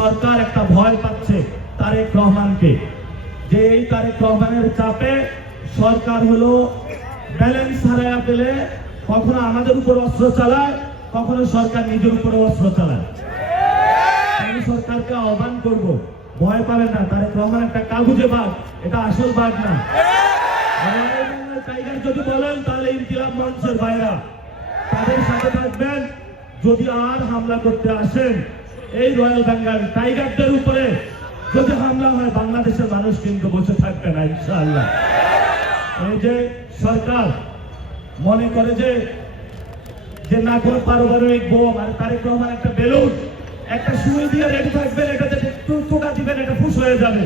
সরকার একটা ভয় পাচ্ছে তারেক রহমানকে, যে এই তারেক রহমানের চাপে সরকার হলো ব্যালেন্স হারায়া পেলে কখনো আমাদের উপর অস্ত্র চালায়, কখনো সরকার নিজের উপরে অস্ত্র চালায়। আমি সরকারকে আহ্বান করব, ভয় পাবে না, তারেক রহমান একটা কাগুজে বাঘ, এটা আসল বাঘ না। টাইগার যদি বলেন তাহলে ইনকিলাব মঞ্চের ভাইরা তাদের সাথে থাকবেন। যদি আর হামলা করতে আসেন এই রয়্যাল বেঙ্গল টাইগারদের উপরে যদি হামলা হয়, বাংলাদেশের মানুষ কিন্তু বসে থাকবে না ইনশাআল্লাহ। এই যে সরকার মনে করে যে না কোনো পারমাণবিক বোম, আর তারেক রহমান একটা বেলুন, একটা সুই দিয়ে রেডি থাকবেন, এটাতে টোকা দিবেন, এটা ফুস হয়ে যাবে।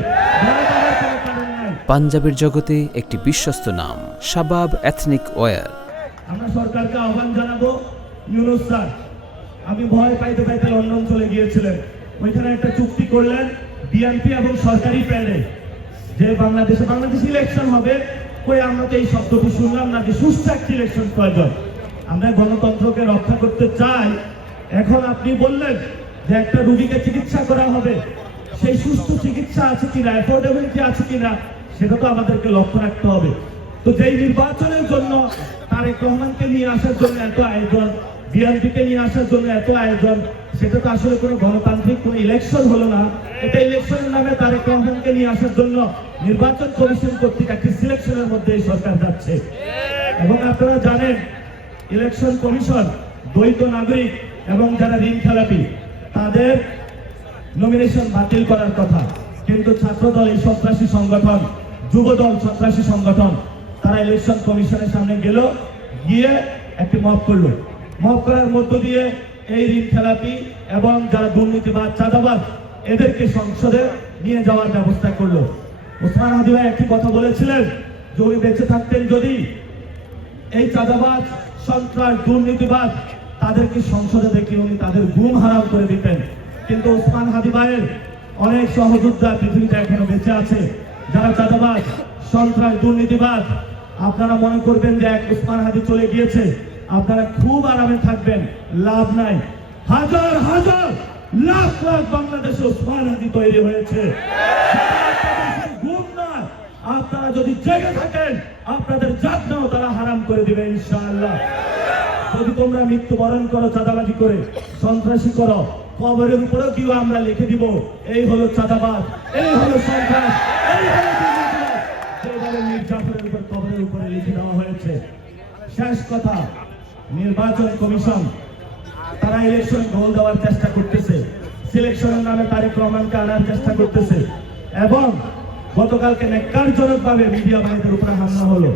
পাঞ্জাবের জগতে একটি বিশ্বস্ত নাম, শাবাব এথনিক ওয়্যার। আমরা সরকারকে আহ্বান জানাবো, ইউনূস স্যার আমি ভয় পাইতে পাইতে লন্ডন চলে গিয়েছিলেন, ওইখানে একটা চুক্তি করলেন বিএনপি এবং সরকারি প্যাডে, যে বাংলাদেশে ইলেকশন হবে। কই আমরা তো এই শব্দটি শুনলাম না যে সুষ্ঠু একটি ইলেকশন প্রয়োজন। আমরা গণতন্ত্রকে রক্ষা করতে চাই। এখন আপনি বললেন যে একটা রোগীকে চিকিৎসা করা হবে, সেই সুস্থ চিকিৎসা আছে কিনা, অ্যাফোর্ডেবিলিটি আছে কিনা, সেটা তো আমাদেরকে লক্ষ্য রাখতে হবে। তো যেই নির্বাচনের জন্য তারেক রহমানকে নিয়ে আসার জন্য এত আয়োজন, বিএনপিকে নিয়ে আসার জন্য এত আয়োজন, সেটা তো আসলে কোনো গণতান্ত্রিক কোনো ইলেকশন হলো না। এটা ইলেকশনের নামে তারেক রহমানকে নিয়ে আসার জন্য নির্বাচন কমিশন কর্তৃক একটি সিলেকশনের মধ্যে এই সরকার যাচ্ছে। এবং আপনারা জানেন ইলেকশন কমিশন দ্বৈত নাগরিক এবং যারা ঋণ খেলাপি তাদের নমিনেশন বাতিল করার কথা, কিন্তু ছাত্রদল এই সন্ত্রাসী সংগঠন, যুবদল সন্ত্রাসী সংগঠন, তারা ইলেকশন কমিশনের সামনে গেল, গিয়ে একটি মব করলো। মব করার মধ্য দিয়ে এই ঋণ খেলাপি এবং যারা দুর্নীতিবাদ, চাঁদাবাদ, এদেরকে সংসদে নিয়ে যাওয়ার ব্যবস্থা করলো। ওসমান হাদি ভাই একটি কথা বলেছিলেন যে উনি বেঁচে থাকতেন যদি এই চাঁদাবাদ, সন্ত্রাস, দুর্নীতিবাদ তাদেরকে সংসদে দেখে উনি তাদের ঘুম হারাম করে দিতেন। কিন্তু ওসমান হাদি ভাইয়ের অনেক সহযোদ্ধা পৃথিবীতে এখনো বেঁচে আছে, যারা চাঁদাবাদ, সন্ত্রাস, দুর্নীতিবাদ। আপনারা মনে করবেন যে এক ওসমান হাদি চলে গিয়েছে, আপনারা খুব আরামে থাকবেন, লাভ নাই। হাজার হাজার লাখ লাখ বাংলাদেশে ওসমান হাদি তৈরি হয়েছে। ঘুম নয়, আপনারা যদি জেগে থাকেন আপনাদের জাগনাও তারা হারাম করে দিবে ইনশাআল্লাহ। যদি তোমরা মৃত্যুবরণ করো চাঁদাবাজি করে, সন্ত্রাসী করো, কবরের উপরেও কেউ আমরা লিখে দিব এই হলো চাঁদাবাজ, এই হলো সন্ত্রাস, এই হলো দুর্নীতিবাজ। যেভাবে মীর জাফরের উপর কবরের উপরে লিখে দেওয়া হয়েছে। শেষ কথা, নির্বাচন কমিশন তারা ইলেকশন গোল দেওয়ার চেষ্টা করতেছে, সিলেকশনের নামে তারেক রহমানকে আনার চেষ্টা করতেছে, এবং গতকালকে ন্যাক্কারজনকভাবে মিডিয়া ভাইদের উপরে হামলা হলো।